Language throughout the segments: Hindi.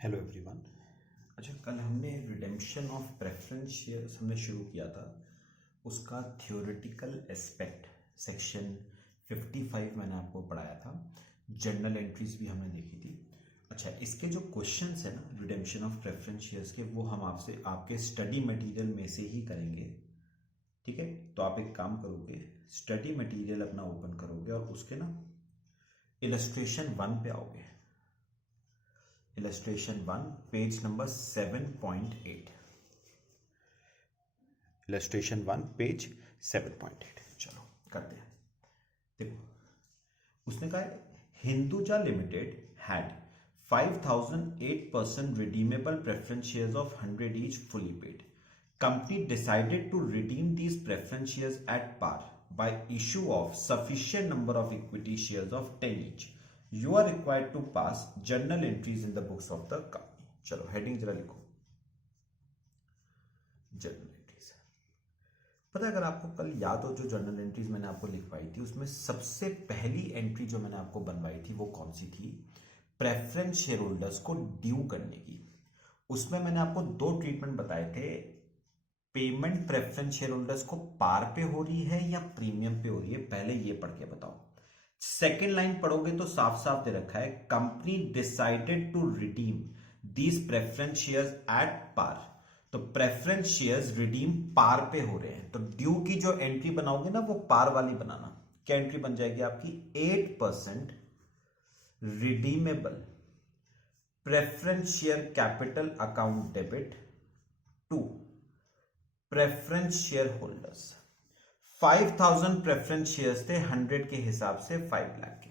Hello everyone. अच्छा, कल हमने रिडेम्पशन ऑफ प्रेफरेंस शेयर्स हमने शुरू किया था। उसका थ्योरेटिकल एस्पेक्ट सेक्शन 55 मैंने आपको पढ़ाया था। जर्नल एंट्रीज भी हमने देखी थी। अच्छा, इसके जो क्वेश्चंस है ना रिडेम्पशन ऑफ प्रेफरेंस शेयर्स के, वो हम आपसे आपके स्टडी मटेरियल में से ही करेंगे। ठीक है, तो आप एक काम करोगे, स्टडी मटेरियल अपना ओपन करोगे और उसके ना इलस्ट्रेशन 1 पे आओगे। Illustration 1 page number 7.8। Illustration 1 page 7.8। चलो करते हैं। देखो, उसने कहा Hinduja limited had 5008% redeemable preference shares of 100 each fully paid. Company decided to redeem these preference shares at par by issue of sufficient number of equity shares of 10 each. You are required to pass journal entries in the books of the company. चलो हेडिंग जरा लिखो, जर्नल एंट्रीज। पता है, अगर आपको कल याद हो जो जर्नल एंट्रीज मैंने आपको लिखवाई थी, उसमें सबसे पहली एंट्री जो मैंने आपको बनवाई थी वो कौन सी थी? प्रेफरेंस शेयर होल्डर्स को ड्यू करने की। उसमें मैंने आपको दो ट्रीटमेंट बताए थे। पेमेंट प्रेफरेंस शेयर होल्डर्स को पार पे हो रही है या प्रीमियम पे हो रही है, पहले ये पढ़ के बताओ। सेकेंड लाइन पढ़ोगे तो साफ साफ दे रखा है, company decided to redeem these preference shares at par. तो प्रेफरेंस शेयर्स रिडीम पार पे हो रहे हैं, तो ड्यू की जो एंट्री बनाओगे ना वो पार वाली बनाना। क्या एंट्री बन जाएगी आपकी? 8% redeemable preference share capital account debit to preference share holders. 5000 preference shares थे, 100 के हिसाब से 5 लाख के।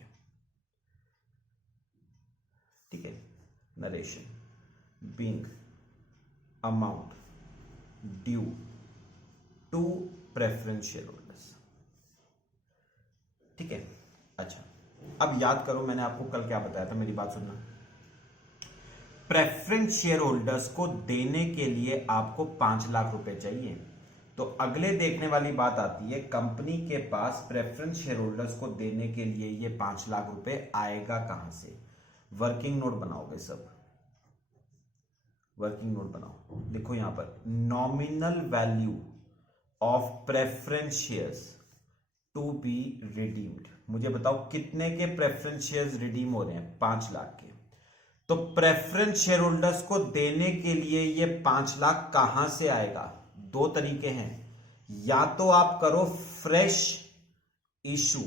ठीक है, narration being amount due to preference share holders. ठीक है। अच्छा, अब याद करो मैंने आपको कल क्या बताया था, मेरी बात सुनना। प्रेफरेंस शेयर होल्डर्स को देने के लिए आपको 5 लाख रुपए चाहिए। तो अगले देखने वाली बात आती है, कंपनी के पास प्रेफरेंस शेयर होल्डर्स को देने के लिए ये 5 लाख रुपए आएगा कहां से? वर्किंग नोट बनाओगे सब, वर्किंग नोट बनाओ। लिखो यहां पर, nominal value of preference shares to be redeemed. मुझे बताओ कितने के प्रेफरेंस शेयर्स रिडीम हो रहे हैं? 5 लाख के। तो प्रेफरेंस शेयर होल्डर्स को देने के लिए ये 5 लाख कहां से आएगा? दो तरीके हैं, या तो आप करो fresh issue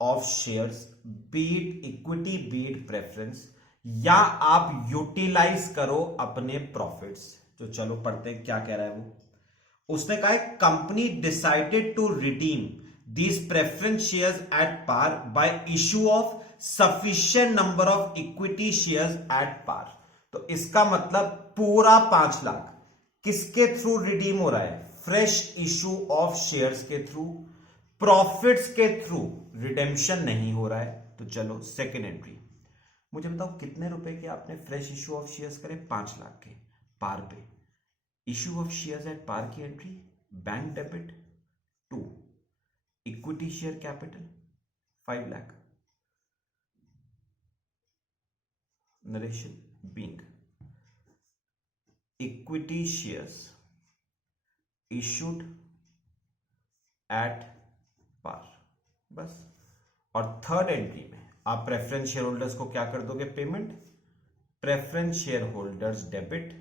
of shares, be it equity be it preference, या आप यूटिलाइज करो अपने प्रॉफिट्स। तो चलो पढ़ते हैं क्या कह रहा है वो। उसने कहा है, company decided to redeem these preference shares at par by issue of sufficient number of equity shares at par. तो इसका मतलब पूरा 5 लाख किसके थ्रू रिडीम हो रहा है? फ्रेश इशू ऑफ शेयर्स के थ्रू। प्रॉफिट्स के थ्रू रिडेम्पशन नहीं हो रहा है। तो चलो सेकेंड एंट्री, मुझे बताओ कितने रुपए के आपने फ्रेश इशू ऑफ शेयर्स करे? 5 लाख के पार पे। Issue of shares at par की entry, bank debit to equity share capital 5 lakh. Narration being equity shares issued at par, बस। और थर्ड एंट्री में आप प्रेफरेंस शेयर होल्डर्स को क्या कर दोगे? Payment preference share holders debit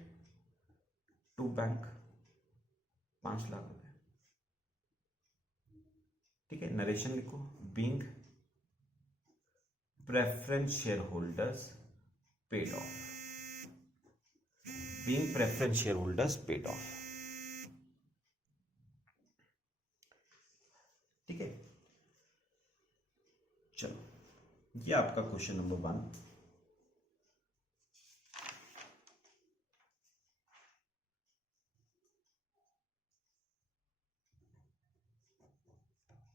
to bank 5 lakh रुपए। ठीक है, नरेशन लिखो, being preference share holders paid off, being preference share holders paid off. ठीक है, चलो ये आपका क्वेश्चन नंबर 1।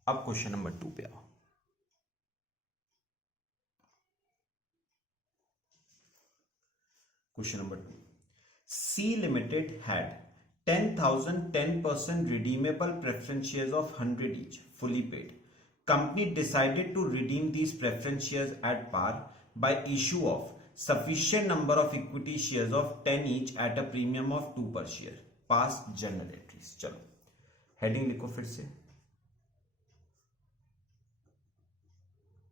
अब क्वेश्चन नंबर 2 पे आओ। Question number 2, C limited had 10,010% redeemable preference shares of 100 each fully paid. Company decided to redeem these preference shares at par by issue of sufficient number of equity shares of 10 each at a premium of 2 per share, pass journal entries। चलो हेडिंग लिखो फिर से,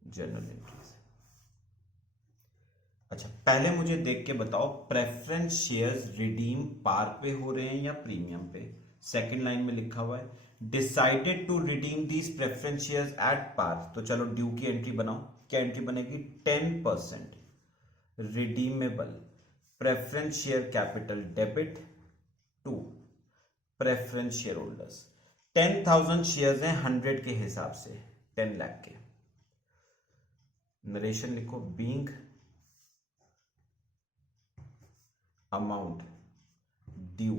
जर्नल एंट्रीज। अच्छा, पहले मुझे देख के बताओ प्रेफरेंस शेयर्स रिडीम पार पे हो रहे हैं या प्रीमियम पे। सेकंड लाइन में लिखा हुआ है decided to redeem these preference shares at par, तो चलो ड्यू की एंट्री बनाओ। क्या एंट्री बनेगी? 10% redeemable preference share capital debit to preference share holders. 10,000 shares हैं 100 के हिसाब से, 10 लाख के। नरेशन लिखो, being amount due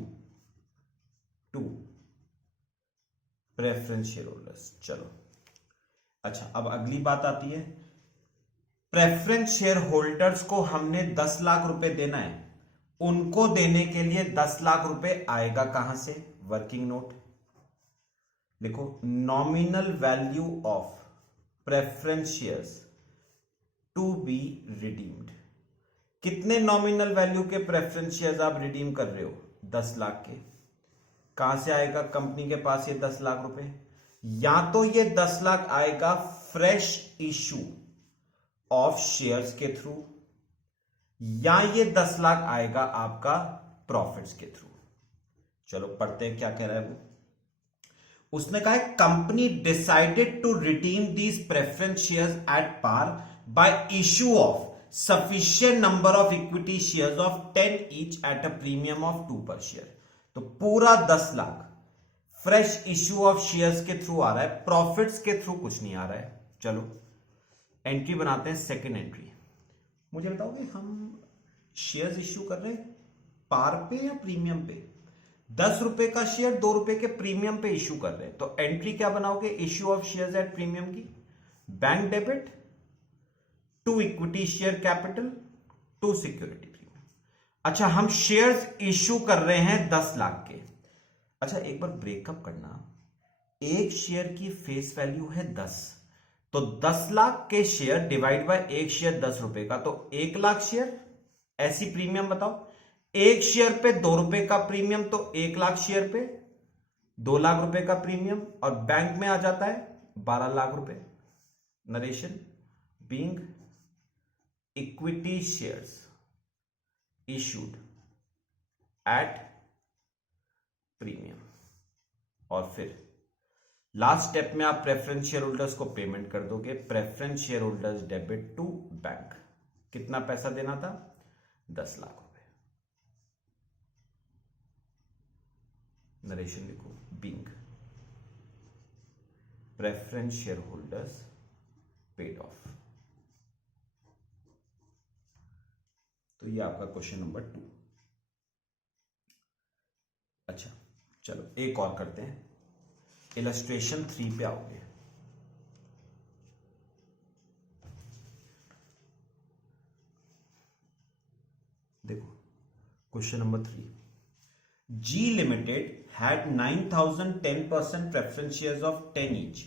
to preference share holders. चलो अच्छा, अब अगली बात आती है, प्रेफरेंस शेयर होल्डर्स को हमने 10 लाख रुपए देना है, उनको देने के लिए 10 लाख रुपए आएगा कहां से? वर्किंग नोट लिखो, nominal value of preference shares to be redeemed. कितने नॉमिनल वैल्यू के प्रेफरेंस शेयर्स आप रिडीम कर रहे हो? 10 लाख के। कहां से आएगा कंपनी के पास ये 10 लाख रुपए? या तो ये 10 लाख आएगा फ्रेश इशू ऑफ शेयर्स के थ्रू, या ये 10 लाख आएगा आपका प्रॉफिट्स के थ्रू। चलो पढ़ते हैं क्या कह रहा है वो। उसने कहा है company decided to redeem these preference shares at par by issue of sufficient number of equity shares of 10 each at a premium of 2 per share। तो पूरा 10 lakh fresh issue of shares के थ्रू आ रहा है, प्रॉफिट्स के थ्रू कुछ नहीं आ रहा है। चलो एंट्री बनाते हैं, सेकंड एंट्री। मुझे बताओगे हम शेयर्स इश्यू कर रहे हैं पार पे या प्रीमियम पे? 10 रुपए का शेयर 2 रुपए के प्रीमियम पे इश्यू कर रहे हैं, तो एंट्री क्या बनाओगे? Issue of shares at premium की, bank debit to equity share capital to security premium. अच्छा, हम शेयर्स इश्यू कर रहे हैं 10 लाख के। अच्छा, एक बार ब्रेकअप करना, एक शेयर की फेस वैल्यू है 10, तो 10 लाख के शेयर डिवाइड बाय एक शेयर 10 रुपए का, तो 1 लाख शेयर। ऐसी प्रीमियम बताओ, एक शेयर पे 2 रुपए का प्रीमियम, तो 1 लाख शेयर पे 2 लाख रुपए का प्रीमियम, और बैंक में आ जाता है 12 लाख रुपए। Narration, being equity shares issued at premium. और फिर लास्ट स्टेप में आप प्रेफरेंस शेयर होल्डर्स को पेमेंट कर दोगे, preference share holders debit to bank. कितना पैसा देना था? 10 लाख रुपए। नरेशन लिखो, being preference share holders paid off. तो ये आपका क्वेश्चन नंबर 2। अच्छा चलो एक और करते हैं, इलस्ट्रेशन 3 पे आओगे। देखो question number 3, G limited had 9,010% preference shares of 10 each.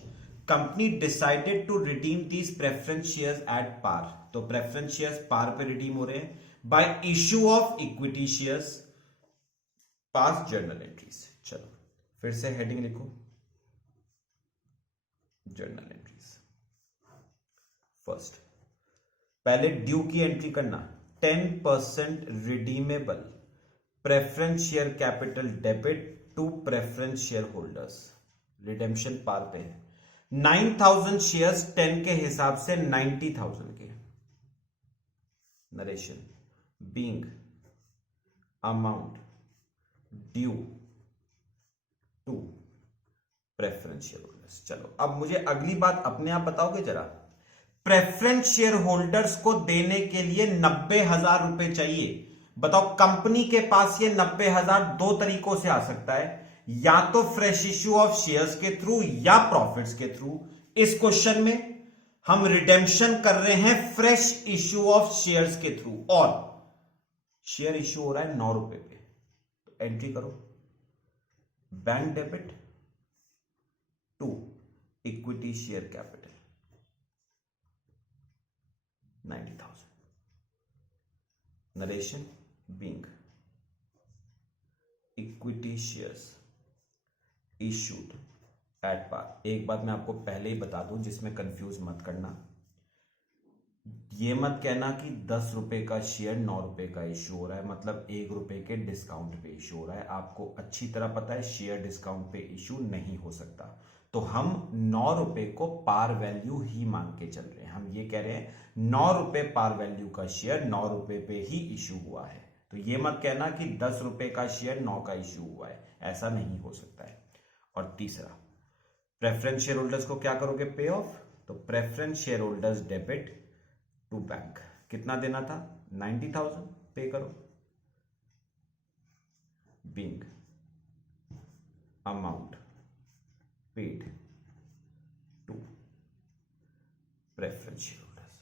Company decided to redeem these preference shares at par. तो preference shares par पे redeem हो रहे हैं by issue of equity shares, pass journal entries। चलो फिर से हेडिंग लिखो, journal entries। फर्स्ट, पहले ड्यू की एंट्री करना, 10% redeemable preference share capital debit to preference share holders. Redemption par पे है, 9,000 शेयर्स 10 के हिसाब से 90,000 के। Narration, being amount due to preference share holders. चलो अब मुझे अगली बात अपने आप बताओगे जरा, प्रेफरेंस शेयर होल्डर्स को देने के लिए 90,000 रुपए चाहिए। बताओ कंपनी के पास ये 90,000 दो तरीकों से आ सकता है, या तो फ्रेश इश्यू ऑफ शेयर्स के थ्रू या प्रॉफिट्स के थ्रू। इस क्वेश्चन में हम रिडेम्पशन कर रहे हैं फ्रेश इश्यू ऑफ शेयर्स के थ्रू, और शेयर इश्यू हो रहा है 9 रुपए पे। तो एंट्री करो, bank debit to equity share capital 90,000। Narration being equity shares issued at par. एक बात मैं आपको पहले ही बता दूं जिसमें कंफ्यूज मत करना, ये मत कहना कि 10 रुपए का शेयर 9 रुपए का इशू हो रहा है, मतलब 1 रुपए के डिस्काउंट पे इशू हो रहा है। आपको अच्छी तरह पता है शेयर डिस्काउंट पे इशू नहीं हो सकता, तो हम 9 रुपए को पार वैल्यू ही मान के चल रहे हैं। हम ये कह रहे हैं 9 रुपए पार वैल्यू का शेयर 9 रुपए पे ही इशू हुआ है। तो ये मत कहना कि 10 रुपए का शेयर 9 का इशू हुआ है, ऐसा नहीं हो सकता है। और तीसरा, प्रेफरेंस शेयर होल्डर्स को क्या करोगे? Pay off. तो preference share holders debit to bank, कितना देना था? 90,000 पे करो। Being amount paid to preference share holders,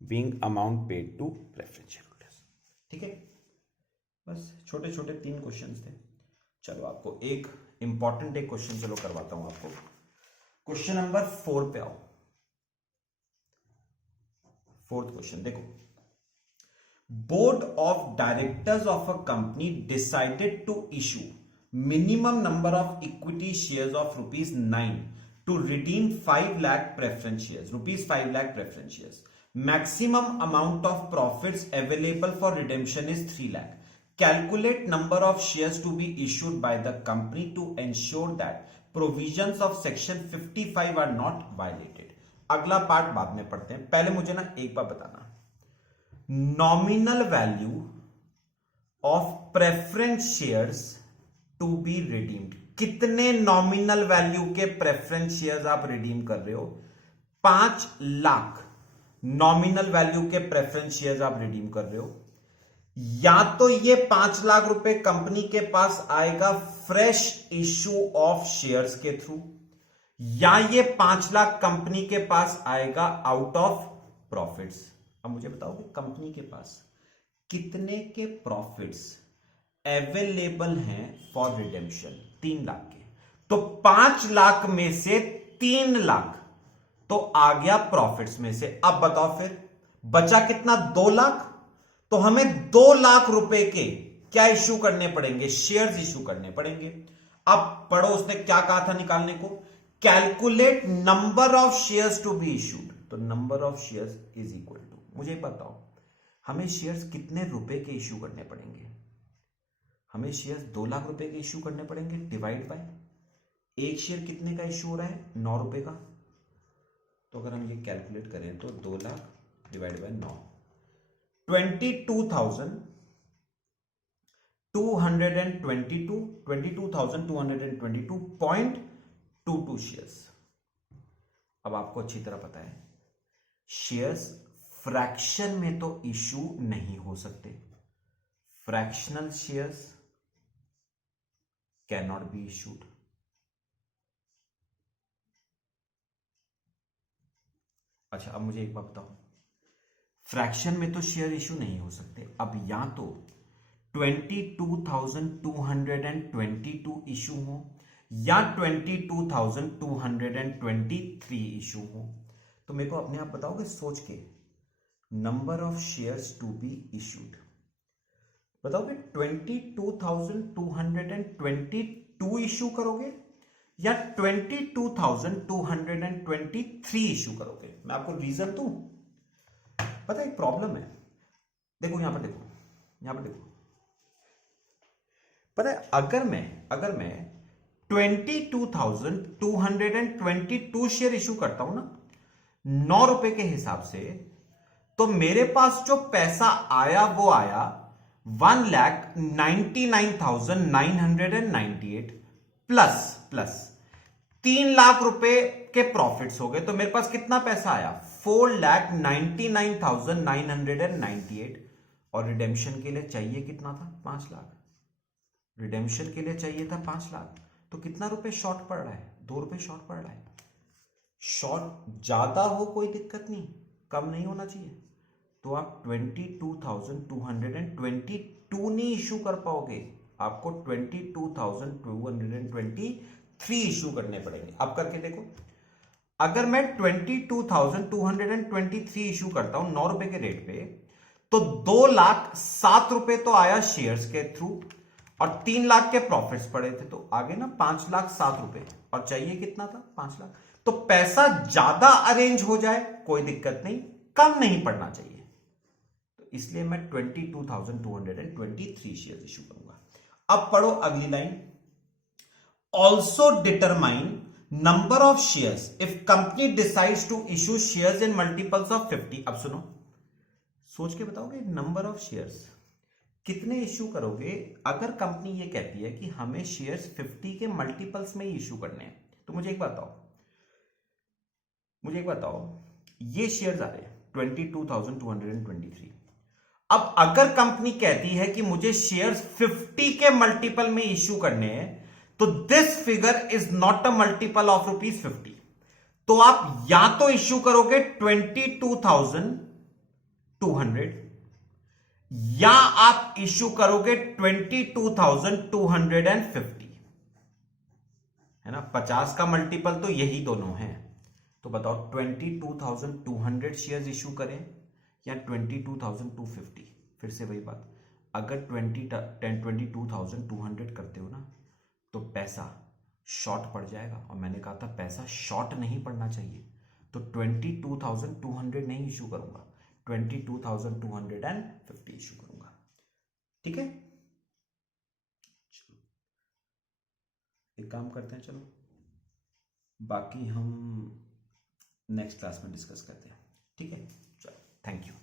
being amount paid to preference share holders. ठीक है, बस छोटे छोटे 3 क्वेश्चंस थे। चलो आपको एक इंपॉर्टेंट एक क्वेश्चन चलो करवाता हूं आपको। क्वेश्चन नंबर 4 पे आओ। 4th क्वेश्चन देखो, board of directors of a company decided to issue minimum number of equity shares of ₹9 to redeem 5 lakh preference shares, ₹5 lakh preference shares. Maximum amount of profits available for redemption is 3 lakh. Calculate number of shares to be issued by the company to ensure that provisions of section 55 are not violated। अगला पार्ट बाद में पढ़ते हैं, पहले मुझे ना एक बार बताना, nominal value of preference shares to be redeemed. कितने नॉमिनल वैल्यू के प्रेफरेंस शेयर्स आप रिडीम कर रहे हो? 5 लाख नॉमिनल वैल्यू के प्रेफरेंस शेयर्स आप रिडीम कर रहे हो। या तो ये 5 लाख रुपए कंपनी के पास आएगा फ्रेश इश्यू ऑफ शेयर्स के थ्रू, या ये 5 लाख कंपनी के पास आएगा आउट ऑफ प्रॉफिट्स। अब मुझे बताओगे कंपनी के पास कितने के प्रॉफिट्स अवेलेबल हैं फॉर रिडेम्पशन? 3 लाख के। तो 5 लाख में से 3 लाख तो आ गया प्रॉफिट्स में से। अब बताओ फिर बचा कितना? 2 लाख। तो हमें 2 लाख रुपए के क्या इश्यू करने पड़ेंगे? शेयर्स इश्यू करने पड़ेंगे। अब पढ़ो उसने क्या कहा था निकालने को, calculate number of shares to be issued. तो number of shares is equal to, मुझे बताओ हमें शेयर्स कितने रुपए के इश्यू करने पड़ेंगे? हमें शेयर्स 2 लाख रुपए के इश्यू करने पड़ेंगे, डिवाइड बाय एक शेयर कितने का इश्यू हो रहा है? 9 रुपए का। तो अगर हम ये कैलकुलेट करें तो 2 लाख डिवाइड बाय 9, 22,222.22 शेयर्स। अब आपको अच्छी तरह पता है शेयर्स फ्रैक्शन में तो इश्यू नहीं हो सकते, fractional shares can not be issued. अच्छा अब मुझे एक बात बताओ, फ्रैक्शन में तो शेयर इशू नहीं हो सकते। अब या तो 22,222 इशू हो या 22,223 इशू हो। तो मेरे को अपने आप बताओगे सोच के, number of shares to be issued बताओगे 22,222 इशू करोगे या 22,223 इशू करोगे? मैं आपको रीजन दूं। पता है एक प्रॉब्लम है, देखो यहां पर देखो, यहां पर देखो, पता है अगर मैं 22,222 शेयर इशू करता हूं ना 9 रुपए के हिसाब से, तो मेरे पास जो पैसा आया वो आया 1,99,998 प्लस 3 लाख रुपए के प्रॉफिट्स हो गए। तो मेरे पास कितना पैसा आया? 4,99,998। और रिडेम्पशन के लिए चाहिए कितना था? 5 लाख। रिडेम्पशन के लिए चाहिए था 5 लाख। तो कितना रुपए शॉर्ट पड़ रहा है? 2 रुपए शॉर्ट पड़ रहा है। शॉर्ट ज्यादा हो कोई दिक्कत नहीं, कम नहीं होना चाहिए। तो आप 22,222 नहीं इशू कर पाओगे, आपको 22,223 इशू करने पड़ेंगे। अब करके देखो, अगर मैं 22,223 इशू करता हूं 9 रुपए के रेट पे, तो 2,07,000 रुपए तो आया शेयर्स के थ्रू और 3 लाख के प्रॉफिट्स पड़े थे, तो आगे ना 5,07,000 रुपए, और चाहिए कितना था? 5 लाख। तो पैसा ज्यादा अरेंज हो जाए कोई दिक्कत नहीं, कम नहीं पड़ना चाहिए, तो इसलिए मैं 22,223 शेयर इशू करूंगा। अब पढ़ो अगली line, also determine number of shares if company decides to issue shares in multiples of 50। अब सुनो, सोच के बताओगे नंबर ऑफ शेयर्स कितने इशू करोगे अगर कंपनी ये कहती है कि हमें शेयर्स 50 के मल्टीपल्स में ही इशू करने हैं। तो मुझे एक बताओ, ये शेयर्स आ रहे हैं 22,223। अब अगर कंपनी कहती है कि मुझे शेयर्स 50 के मल्टीपल में इशू करने हैं, तो this figure is not a multiple of ₹50। तो आप या तो इशू करोगे 22,200 या आप इशू करोगे 22,250, है ना। 50 का मल्टीपल तो यही दोनों है। तो बताओ 22,200 शेयर्स इशू करें या 22,250। फिर से वही बात, अगर 22,200 करते हो ना, तो पैसा शॉर्ट पड़ जाएगा, और मैंने कहा था पैसा शॉर्ट नहीं पड़ना चाहिए, तो 22,200 नहीं इशू करूंगा, 22,250 इशू करूंगा। ठीक है, चलो एक काम करते हैं, चलो बाकी हम नेक्स्ट क्लास में डिस्कस करते हैं। ठीक है, चलो, थैंक यू।